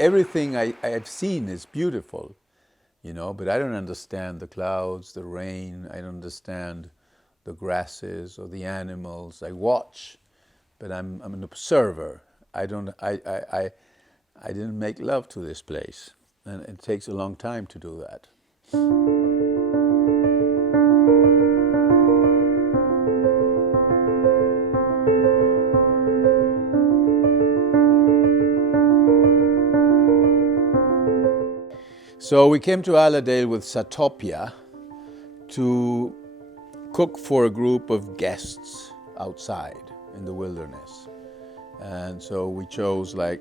everything I've seen is beautiful, you know, but I don't understand the clouds, the rain. I don't understand the grasses or the animals. I watch, but I'm an observer. I didn't make love to this place, and it takes a long time to do that. So we came to Alladale with Satopia to cook for a group of guests outside in the wilderness. And so we chose like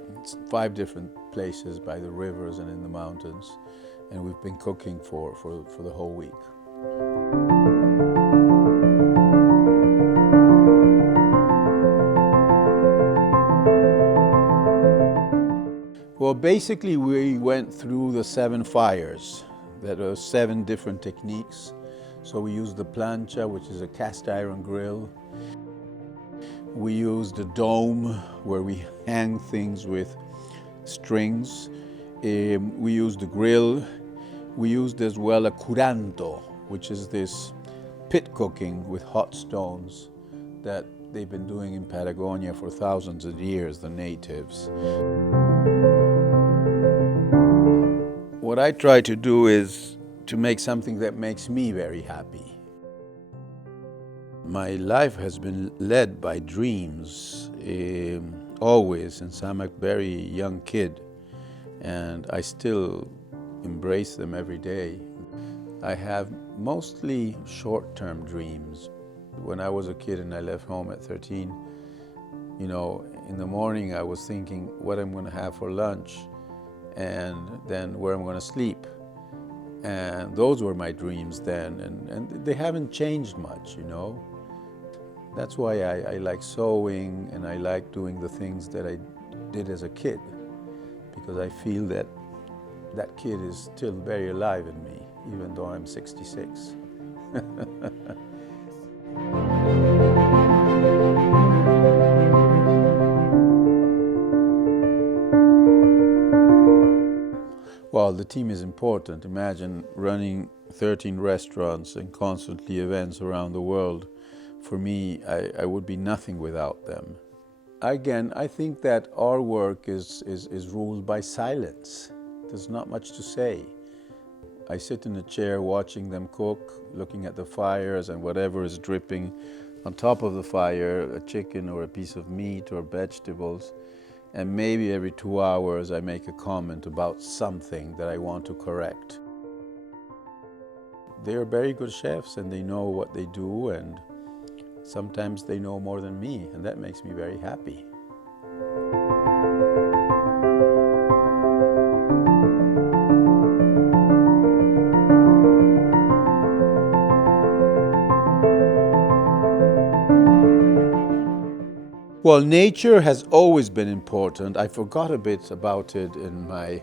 5 different places by the rivers and in the mountains, and we've been cooking for the whole week. Well, basically we went through the 7 fires. There are 7 different techniques. So we used the plancha, which is a cast iron grill. We used a dome where we hang things with strings. We used the grill. We used as well a curanto, which is this pit cooking with hot stones that they've been doing in Patagonia for thousands of years, the natives. What I try to do is to make something that makes me very happy. My life has been led by dreams, always, since I'm a very young kid, and I still embrace them every day. I have mostly short-term dreams. When I was a kid and I left home at 13, you know, in the morning I was thinking what I'm going to have for lunch, and then where I'm going to sleep. And those were my dreams then, and they haven't changed much, you know. That's why I like sewing, and I like doing the things that I did as a kid, because I feel that that kid is still very alive in me, even though I'm 66. Well, the team is important. Imagine running 13 restaurants and constantly events around the world. For me, I would be nothing without them. Again, I think that our work is ruled by silence. There's not much to say. I sit in a chair watching them cook, looking at the fires and whatever is dripping on top of the fire, a chicken or a piece of meat or vegetables. And maybe every 2 hours I make a comment about something that I want to correct. They are very good chefs and they know what they do, and sometimes they know more than me, and that makes me very happy. Well, nature has always been important. I forgot a bit about it in my,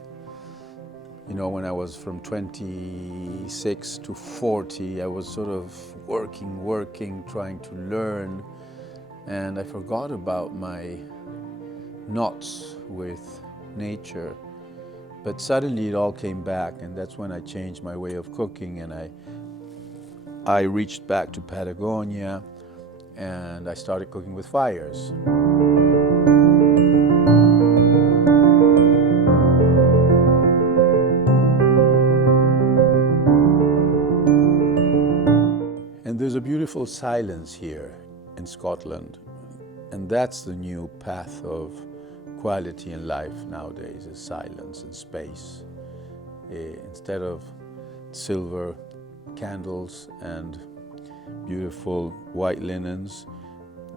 when I was from 26 to 40, I was sort of working, trying to learn, and I forgot about my knots with nature. But suddenly it all came back, and that's when I changed my way of cooking, and I reached back to Patagonia, and I started cooking with fires. And there's a beautiful silence here in Scotland, and that's the new path of quality in life nowadays, is silence and space. Instead of silver candles and beautiful white linens,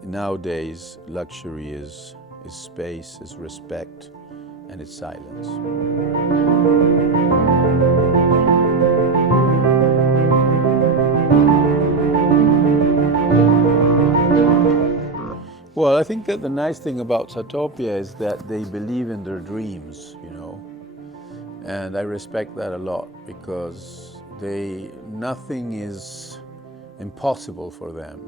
nowadays luxury is space, is respect, and it's silence. Well, I think that the nice thing about Satopia is that they believe in their dreams, and I respect that a lot, because nothing is impossible for them.